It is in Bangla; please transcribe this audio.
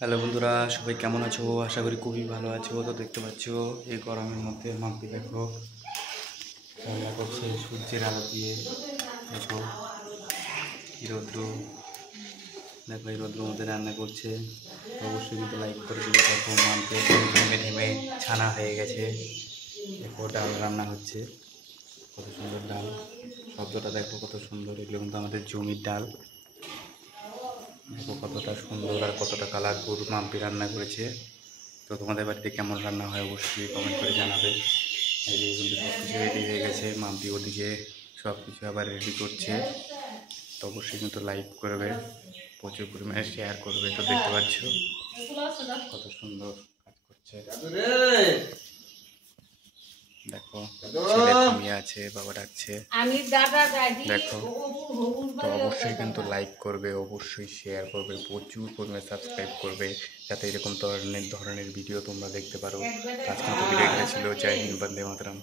হ্যালো বন্ধুরা, সবাই কেমন আছো? আশা করি খুবই ভালো আছো। তো দেখতে পাচ্ছ এই গরমের মধ্যে মাম্পি দেখো রান্না করছে সূর্যের আলো দিয়ে। দেখো কি রৌদ্র, দেখো এই রৌদ্রের মধ্যে রান্না করছে। তো অবশ্যই কিন্তু লাইক করে দিবে। দেখো মাম্পি থেমে থেমে ছানা হয়ে গেছে। দেখো ডাল রান্না হচ্ছে, কত সুন্দর ডাল, শব্দটা দেখো কত সুন্দর। এগুলো কিন্তু আমাদের জমির ডাল। দেখো কতটা সুন্দর আর কতটা কালারফুল মাম্পি রান্না করেছে। তো তোমাদের বাড়িতে কেমন রান্না হয় অবশ্যই কমেন্ট করে জানাবে। এদিকে কিন্তু সব কিছু রেডি হয়ে গেছে, মাম্পি ওদিকে সব কিছু আবার রেডি করছে। তো অবশ্যই কিন্তু লাইক করবে, প্রচুর পরিমাণে শেয়ার করবে। তো দেখতে পাচ্ছ কত সুন্দর কাজ করছে। দেখো ছেলে ঘুমিয়ে আছে, বাবা ডাকছে। দেখো তো অবশ্যই কিন্তু লাইক করবে, অবশ্যই শেয়ার করবে, প্রচুর পরিমাণে সাবস্ক্রাইব করবে, যাতে এরকম ধরনের ভিডিও তোমরা দেখতে পারো। আজকে কিন্তু ভিডিওটা ছিল। জয় হিন্দ, বন্দে মাতরম।